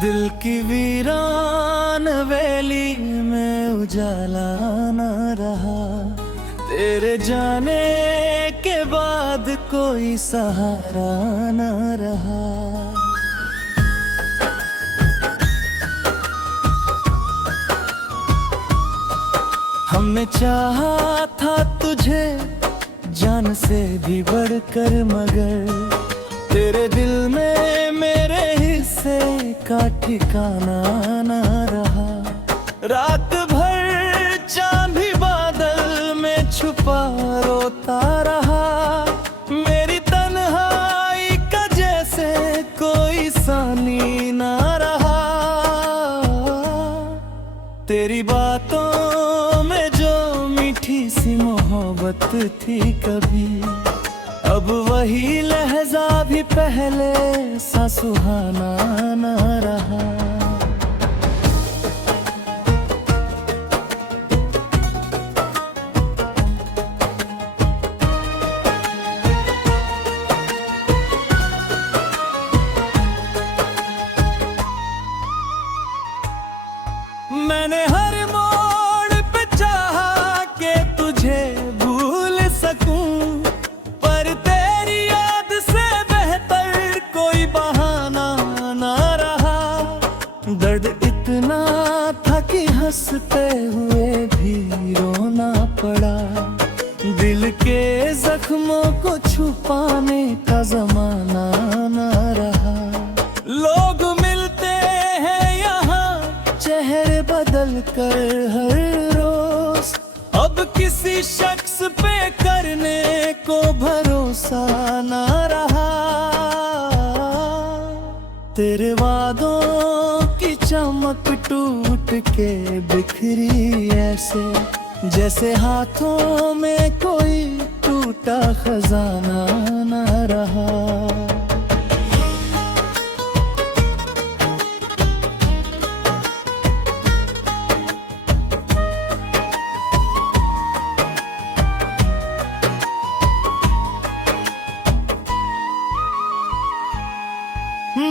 दिल की वीरान वेली में उजाला न रहा, तेरे जाने के बाद कोई सहारा न रहा। हमने चाहा था तुझे जान से भी बढ़कर, मगर तेरे दिल में मेरे हिस्से का ठिकाना न रहा। रात भर चांद भी बादल में छुपा रोता रहा, मेरी तन्हाई का जैसे कोई सानी न रहा। तेरी बातों में जो मीठी सी मोहब्बत थी कभी, अब वही लहजा भी पहले सा सुहाना न रहा। मैंने हर मोड़ पे चाहा कि तुझे भूल सकूं, पर तेरी याद से बेहतर कोई बहाना ना रहा। दर्द इतना था कि हंसते हुए भी रोना पड़ा, दिल के जख्मों को छुपाने का जमाना ना रहा। लोग मिलते हैं यहाँ चेहरे बदल कर हर रोज, अब किसी शख्स पे करने को भरोसा ना रहा। तेरे वादों की चमक टूट के बिखरी ऐसे, जैसे हाथों में कोई टूटा खजाना ना रहा।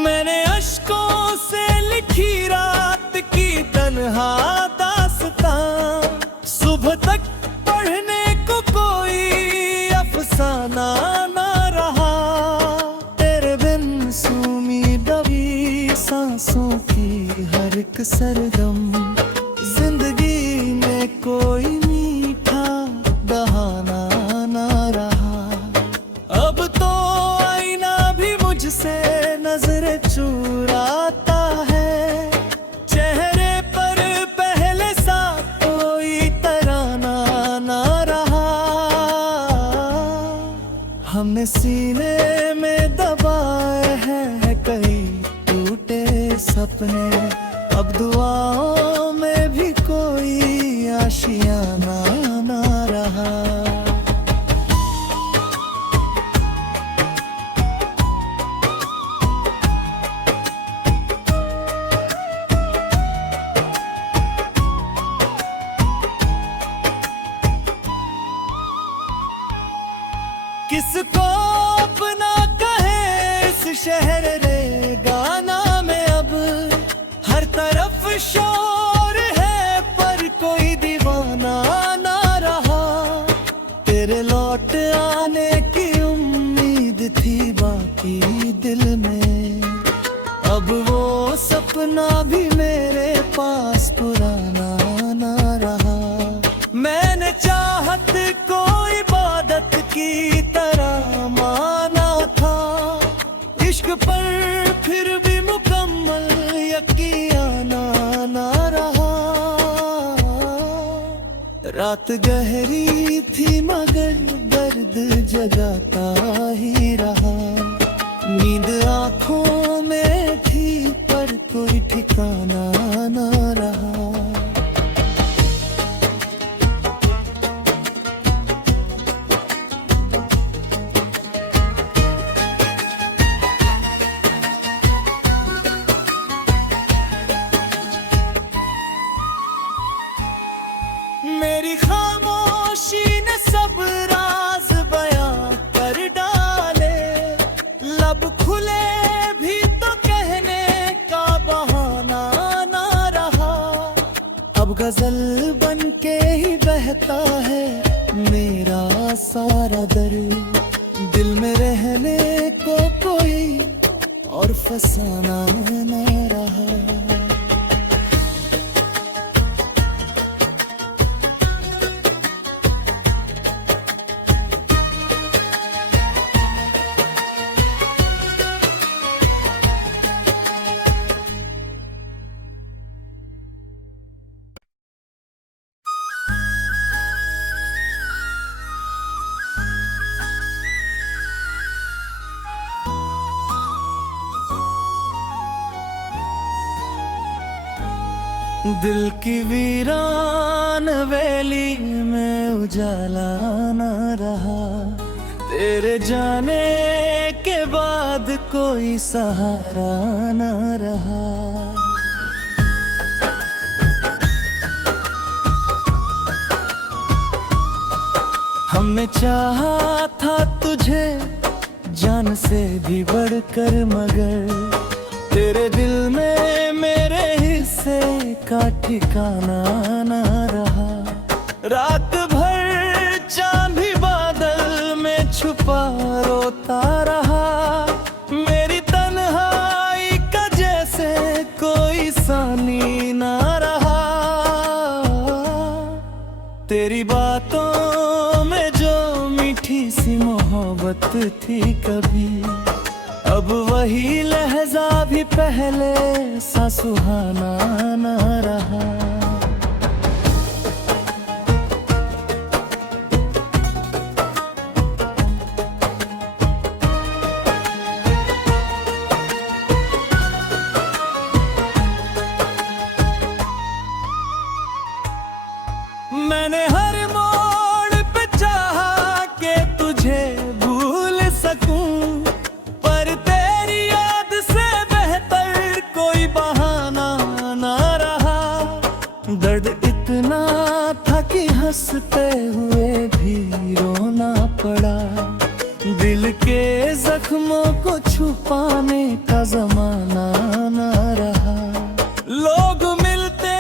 मैंने अश्कों से लिखी रात की तन्हा दास्तां, सुबह तक पढ़ने को कोई अफसाना ना रहा। तेरे बिन सूमी दबी सांसों की हर एक सरगम, जिंदगी में कोई मीठा बहाना ना रहा। अब तो आईना भी मुझसे नजरें चुराता है, चेहरे पर पहले सा कोई तराना ना रहा। हमने सीने में दबाए हैं कई टूटे सपने, अब दुआओं में भी कोई आशियाना ना रहा। किसको अपना कहे इस शहर रे गाना में, अब हर तरफ शोर है पर कोई दीवाना ना रहा। तेरे लौट आने की उम्मीद थी बाकी दिल में, अब वो सपना भी मेरे पास पुराना ना रहा। मैंने चाहत को इबादत की तरह माना था, इश्क पर फिर भी मुकम्मल यकीना ना रहा। रात गहरी थी मगर दर्द जगाता ही रहा, नींद आँखों में थी पर कोई ठिकाना ना रहा। मेरी खामोशी ने सब राज बयां कर डाले, लब खुले भी तो कहने का बहाना गजल बन के ही बहता है मेरा सारा दर्द। दिल में रहने को कोई और फसाना ना रहा। दिल की वीरान वैली में उजाला न रहा। तेरे जाने के बाद कोई सहारा न रहा। हमने चाहा था तुझे जान से भी बढ़कर, मगर तेरे दिल में मेरे हिस्से का ठिकाना ना रहा। रात भर चांद भी बादल में छुपा रोता रहा। मेरी तन्हाई का जैसे कोई सानी ना रहा। तेरी बातों में जो मीठी सी मोहब्बत थी कभी, अब वही लहजा भी पहले सा सुहाना ना रहा। मैंने हर मोड़ पे चाहा कि तुझे भूल सकूं, दर्द इतना था कि हंसते हुए भी रोना पड़ा। दिल के जख्मों को छुपाने का जमाना न रहा। लोग मिलते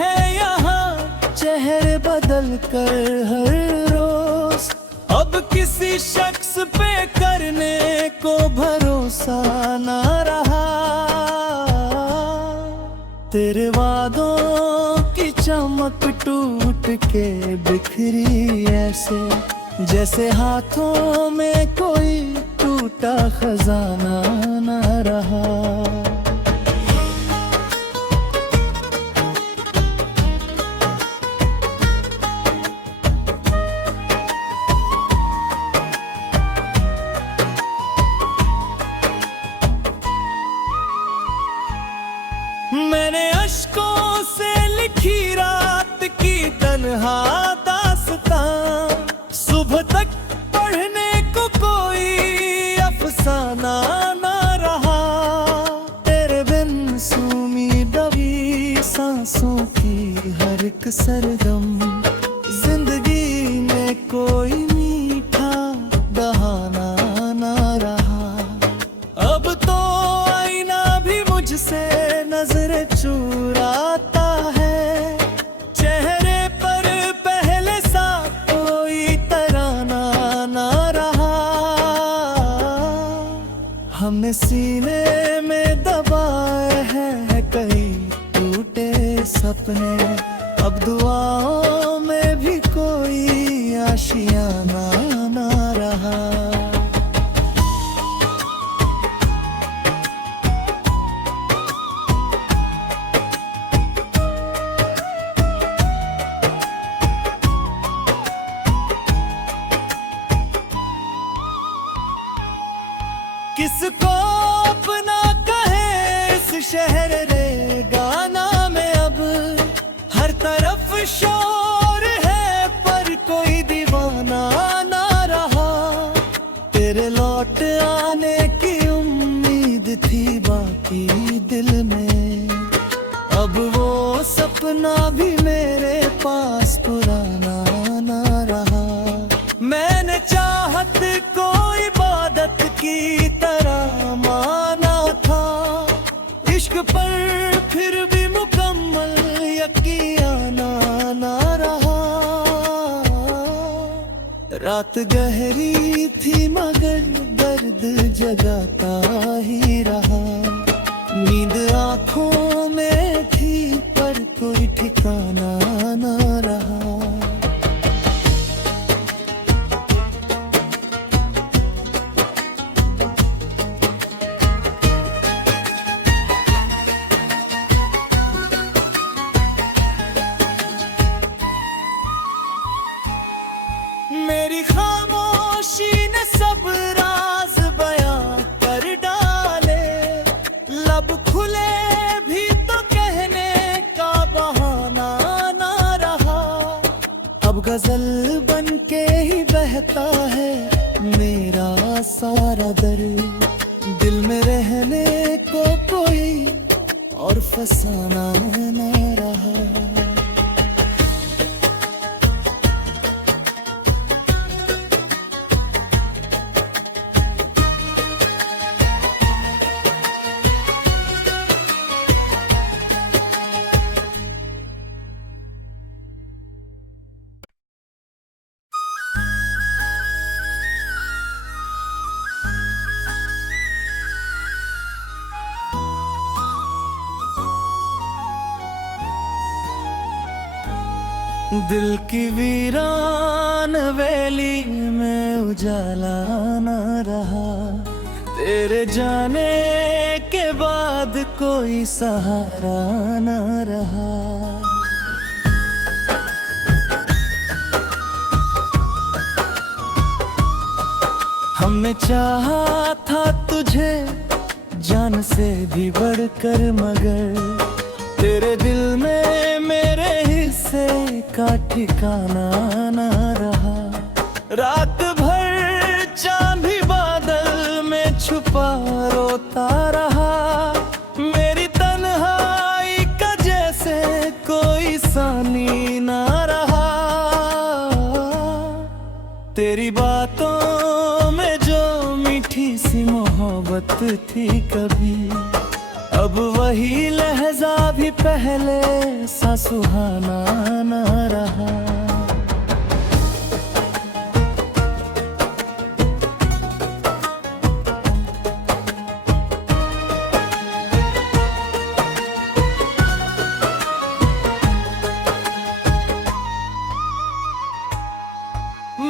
हैं यहाँ चेहरे बदल कर हर रोज, अब किसी शख्स पे करने को भरोसा न रहा। तेरे वादों की चमक टूट के बिखरी ऐसे, जैसे हाथों में कोई टूटा खजाना न रहा। मैंने अश्कों से लिखी रात की तन्हा दास्तां, सुबह तक पढ़ने को कोई अफसाना ना रहा। तेरे बिन सूमी दबी सांसों की हर एक सरगम, जिंदगी में कोई मीठा बहाना ना रहा। अब तो आईना भी मुझसे नजरें चुराता है, चेहरे पर पहले सा कोई तराना ना रहा। हमने सीने में दबाए हैं कई टूटे सपने, अब दुआओं में भी कोई आशियाना ना रहा। किसको अपना कहे इस शहर रे गाना में, अब हर तरफ शोर है पर कोई दीवाना ना रहा। तेरे लौट आने की उम्मीद थी बाकी दिल में, अब वो सपना भी मेरे पास पुराना ना रहा। मैंने चाहत को इबादत की तरह माना था, इश्क पर फिर भी मुकम्मल यकीन आना रात गहरी थी मगर दर्द जगाता ही रहा। नींद आंखों में थी पर कोई ठिकाना ना रहा। मेरी खामोशी ने सब राज बयां कर डाले। लब खुले भी तो कहने का बहाना ना रहा। अब गजल बन के ही बहता है मेरा सारा दर्द। दिल में रहने को कोई और फसाना ना रहा। दिल की वीरान वेली में उजाला न रहा। तेरे जाने के बाद कोई सहारा न रहा। हमने चाहा था तुझे जान से भी बढ़कर मगर तेरे दिल में मेरे हिस्से का ठिकाना ना रहा। रात भर चांद भी बादल में छुपा रोता रहा। मेरी तन्हाई का जैसे कोई सानी ना रहा। तेरी बातों में जो मीठी सी मोहब्बत थी कभी, अब वही लहजा भी पहले सा सुहाना ना रहा।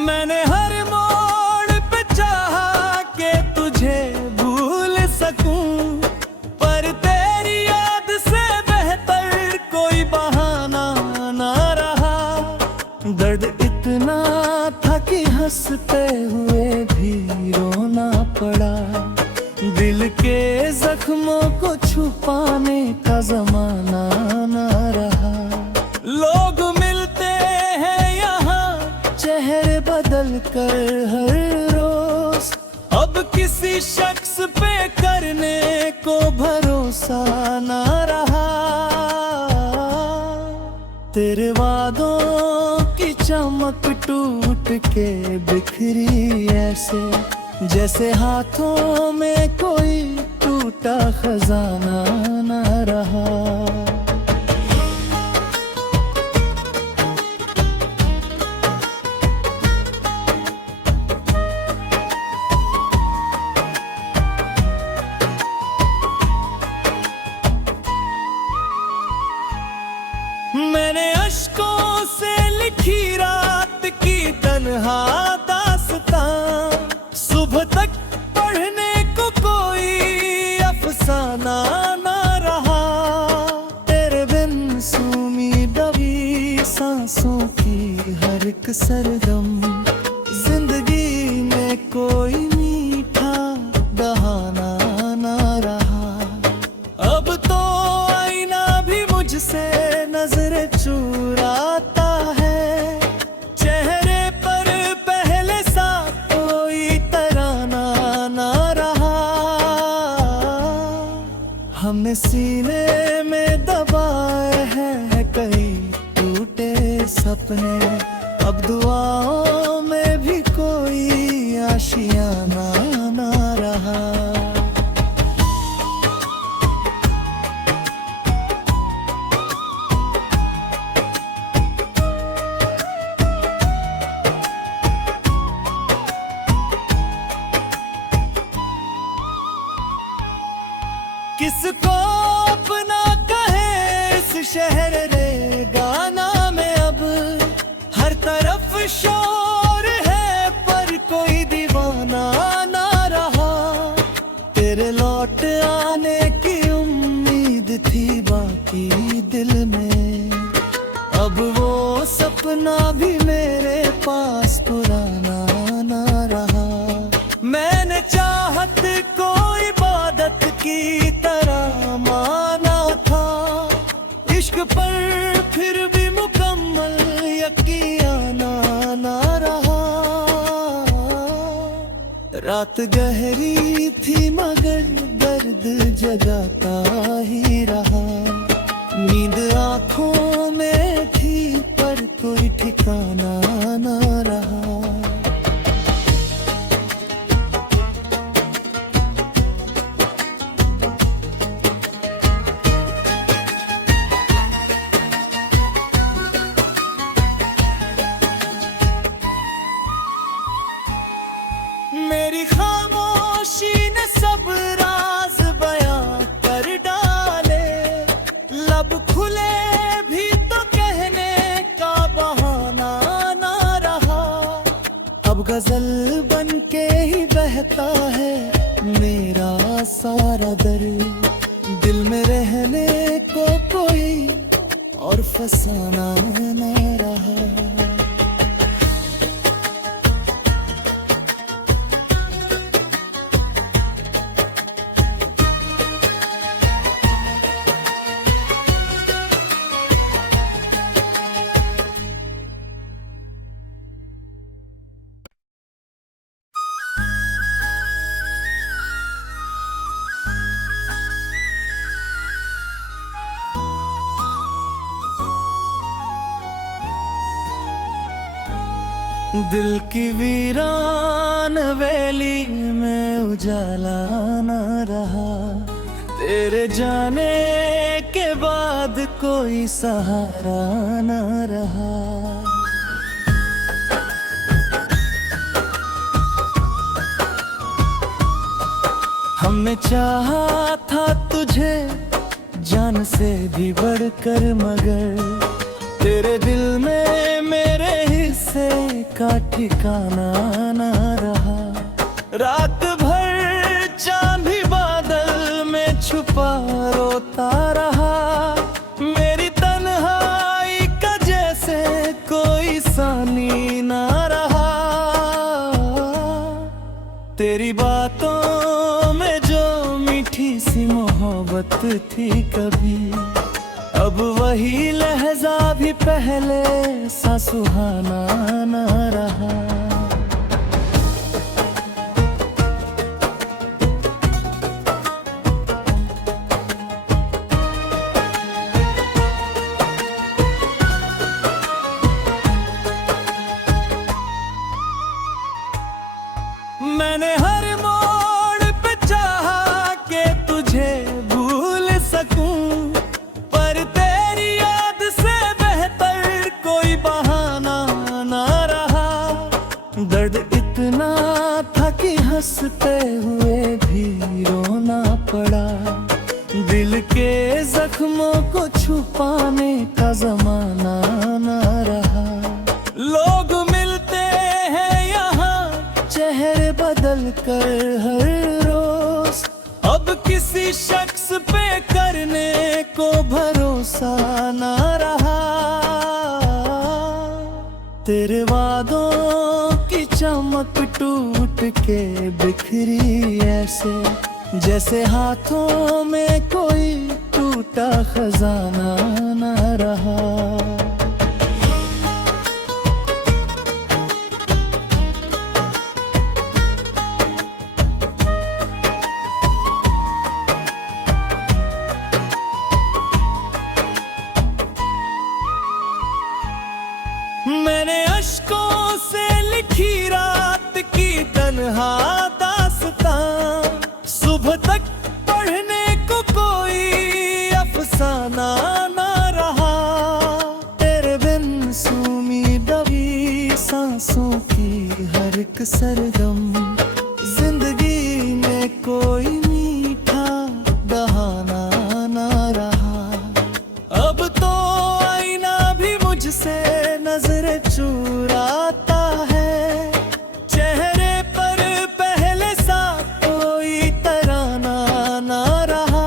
मैंने हर मोड़ पे चाहा कि तुझे भूल सकूं, पर तेरी याद से बेहतर कोई बहाना ना रहा। दर्द इतना था कि हंसते हुए भी रोना पड़ा। दिल के जख्मों को छुपाने का जमाना ना रहा। लोग मिलते हैं यहाँ चेहरे बदल कर हर रोज, अब किसी शख्स पे करने को भरोसा ना रहा। तेरे वादों की चमक टूट के बिखरी ऐसे, जैसे हाथों में कोई टूटा खजाना ना रहा। मैंने अश्कों से लिखी रात की तन्हा दास्तां, सुबह तक पढ़ने को कोई अफसाना ना रहा। तेरे बिन सूमी दबी सांसों की हर एक सरगम, जिंदगी में कोई मीठा बहाना ना रहा। अब तो आईना भी मुझसे नजरें चुराता है, चेहरे पर पहले सा कोई तराना ना रहा। हमने सीने में दबाए हैं कई टूटे सपने, अब दुआओं में भी कोई आशियाना ना रहा। शहर रे गाना में अब हर तरफ शोर है, पर कोई दीवाना ना रहा। तेरे लौट आने की उम्मीद थी बाकी दिल में, अब वो सपना भी मेरे पास पुराना ना रहा। मैंने चाहत को इबादत की तरह माना था, इश्क पर फिर भी मुकम्मल यकीन ना रहा। रात गहरी थी मगर दर्द जगाता ही रहा। नींद आँखों में थी पर कोई ठिकाना ना रहा। मेरी खामोशी ने सब राज बयां कर डाले, लब खुले भी तो कहने का बहाना ना रहा। अब गजल बन के ही बहता है मेरा सारा दर्द, दिल में रहने को कोई और फसाना ना रहा। दिल की वीरान वेली में उजाला न रहा, तेरे जाने के बाद कोई सहारा न रहा। हमने चाहा था तुझे जान से भी बढ़कर, मगर तेरे दिल में मेरे हिस्से का ठिकाना ना रहा। रात भर चांद भी बादल में छुपा रोता रहा, मेरी तन्हाई का जैसे कोई सानी ना रहा। तेरी बातों में जो मीठी सी मोहब्बत थी कभी, अब वही लहजा भी पहले सा सुहाना ना रहा। मैंने हर मोड़ पे चाहा कि तुझे भूल सकूं, पर तेरी याद से बेहतर कोई बहाना ना रहा। दर्द इतना था कि हंसते हुए भी रोना पड़ा, दिल के जख्मों को छुपाने का जमाना ना रहा। लोग मिलते हैं यहाँ चेहरे बदल कर हर रोज, अब किसी शख्स पे करने को भरोसा ना रहा। तेरे वादों की चमक टूट के बिखरी ऐसे, जैसे हाथों में कोई टूटा खजाना ना रहा। मैंने अश्कों से लिखी रात की तन्हा दास्तां, सुबह तक पढ़ने को कोई अफसाना ना रहा। तेरे बिन सूमी दबी सांसों की हर एक सरगम, जिंदगी में कोई मीठा बहाना ना रहा। अब तो चुराता है। चेहरे पर पहले सा कोई तराना ना रहा।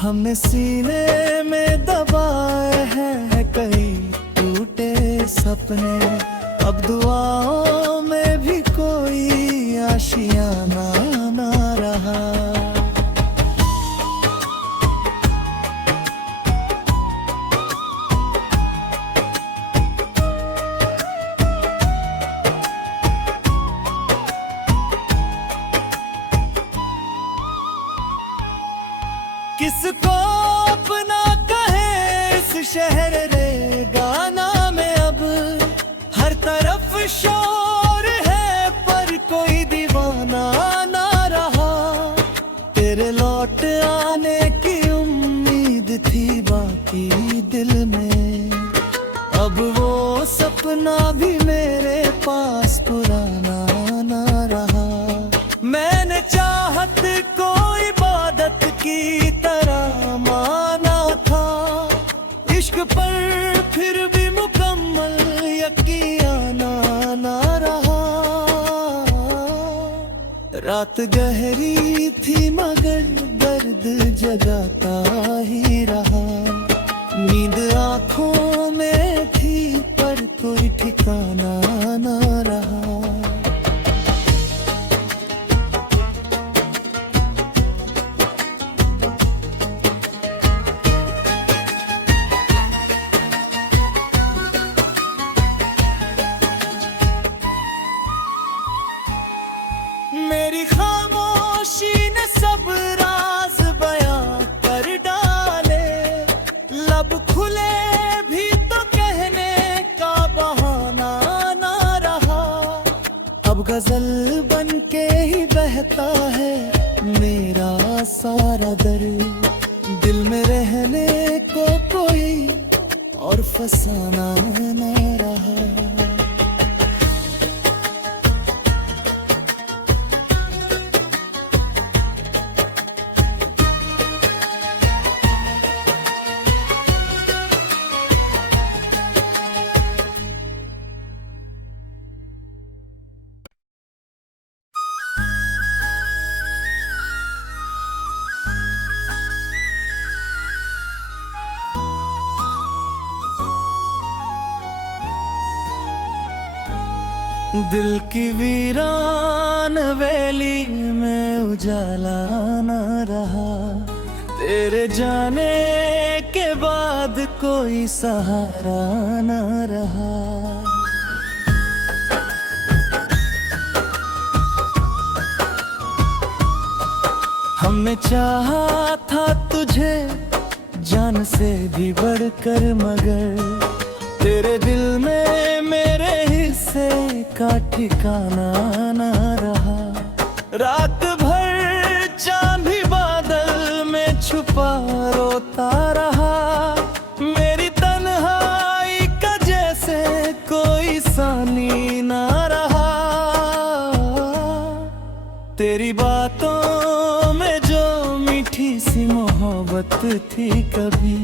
हमने सीने में दबाए हैं कई टूटे सपने। अब दुआओं में भी कोई आशियाना ना रहा। किसको अपना कहे इस शहर रे गाना में। अब हर तरफ शोर है पर कोई दीवाना ना रहा। तेरे लौट आने की उम्मीद थी बाकी दिल में। अब वो सपना भी मेरे पास पुराना ना रहा। मैंने चाहत को इबादत की तरह माना था। इश्क पर फिर भी मुकम्मल यकीना ना रहा। रात गहरी थी मगर दर्द जगाता ही रहा। नींद आंखों में थी पर कोई ठिकाना ना रहा। मेरी खामोशी ने सब राज बयां कर डाले। लब खुले भी तो कहने का बहाना ना रहा। अब गजल बन के ही बहता है मेरा सारा दर्द। दिल में रहने को कोई और फसाना ना रहा। दिल की वीरान वेली में उजाला न रहा। तेरे जाने के बाद कोई सहारा न रहा। हमने चाहा था तुझे जान से भी बढ़कर मगर तेरे दिल में मेरे हिस्से का ठिकाना न रहा। रात भर चांद भी बादल में छुपा रोता रहा। मेरी तन्हाई का जैसे कोई सानी ना रहा। तेरी बातों में जो मीठी सी मोहब्बत थी कभी,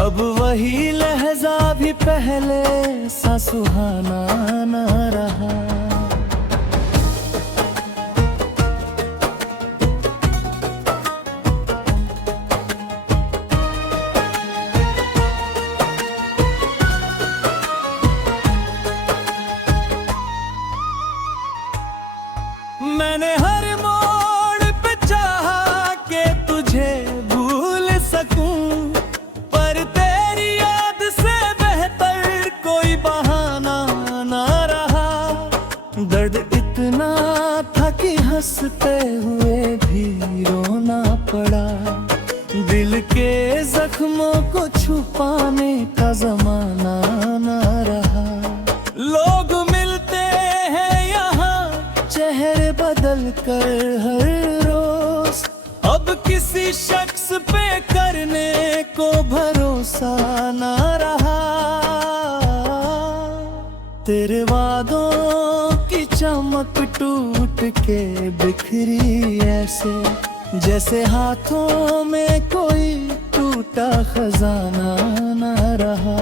अब वही लहजा भी पहले सा सुहाना ना रहा। मैंने हर मोड़ पे चाहा कि तुझे भूल सकूं, पर तेरी याद से बेहतर कोई बहाना ना रहा। दर्द इतना था कि हंसते हुए भी रोना पड़ा। दिल के जख्मों को छुपाने का जमाना ना रहा। लोग मिलते हैं यहाँ चेहरे बदल कर हर रोज, अब किसी शख्स पे करने को भरोसा ना रहा। तेरे वादों की चमक टूट के बिखरी ऐसे, जैसे हाथों में कोई टूटा खजाना ना रहा।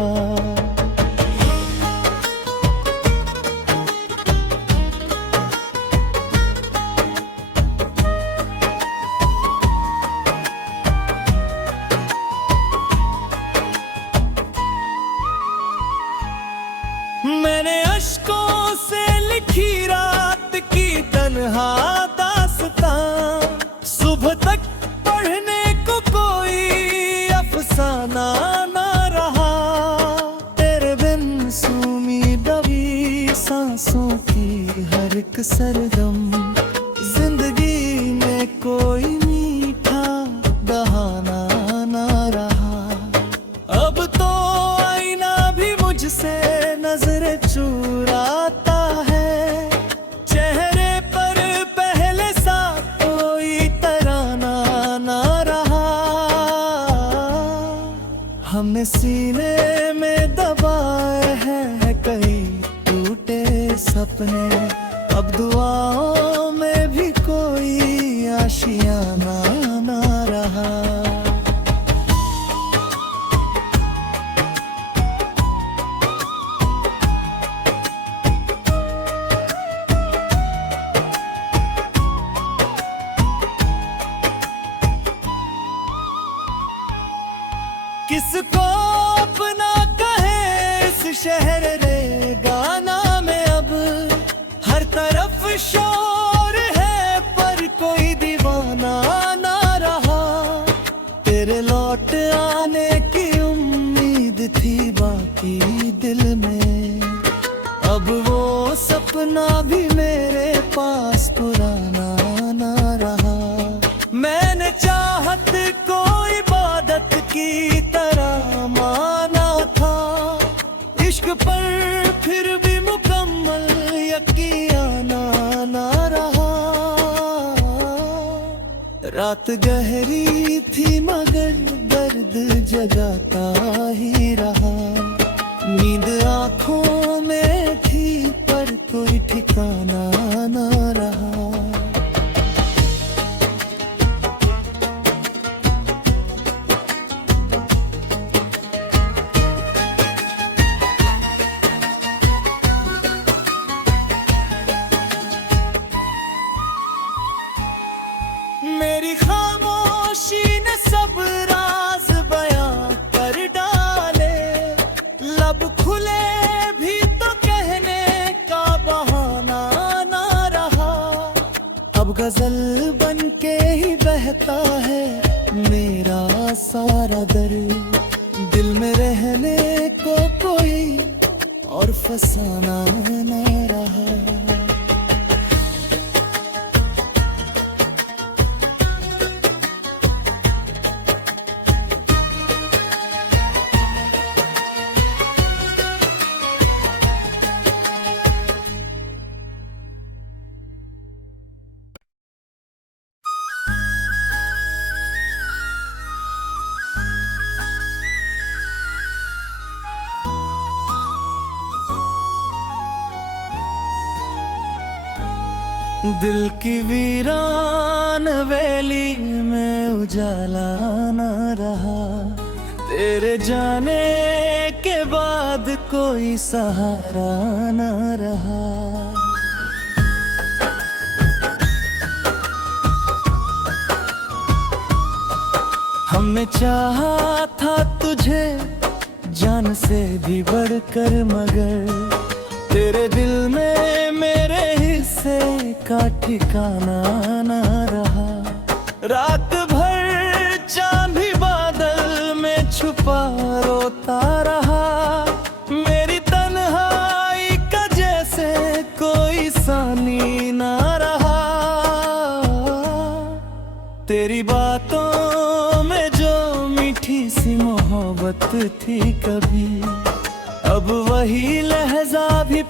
सरगम, जिंदगी में कोई मीठा बहाना ना रहा। अब तो आईना भी मुझसे नजरें चुराता है, चेहरे पर पहले सा कोई तराना ना रहा। हमने सीने में दबाए हैं कई टूटे सपने, अब दुआओं में भी कोई आशियाना ना रहा। किसको अपना कहे इस शहर रे गाना में, अब हर तरफ शोर है पर कोई दीवाना ना रहा। तेरे लौट आने की उम्मीद थी बाकी दिल में, अब वो सपना भी मेरे पास पुराना ना रहा। मैंने चाहत को इबादत की तरह माना था, इश्क पर फिर भी मुकम्मल यकीना ना रहा। रात गहरी थी मगर दर्द जगाता ही रहा। नींद आँखों में थी पर कोई ठिकाना ना रहा। मेरी खामोशी ने सब राज बयां कर डाले, लब खुले भी तो कहने का बहाना ना रहा। अब गजल बन के ही बहता है मेरा सारा दर्द, दिल में रहने को कोई और फसाना ना रहा। दिल की वीरान वेली में उजाला न रहा, तेरे जाने के बाद कोई सहारा न रहा। हमने चाहा था तुझे जान से भी बढ़कर, मगर तेरे दिल में मेरे हिस्से का ठिकाना न रहा। रात भर चांद भी बादल में छुपा रोता रहा, मेरी तन्हाई का जैसे कोई सानी ना रहा। तेरी बातों में जो मीठी सी मोहब्बत थी कभी, अब वही लहजा भी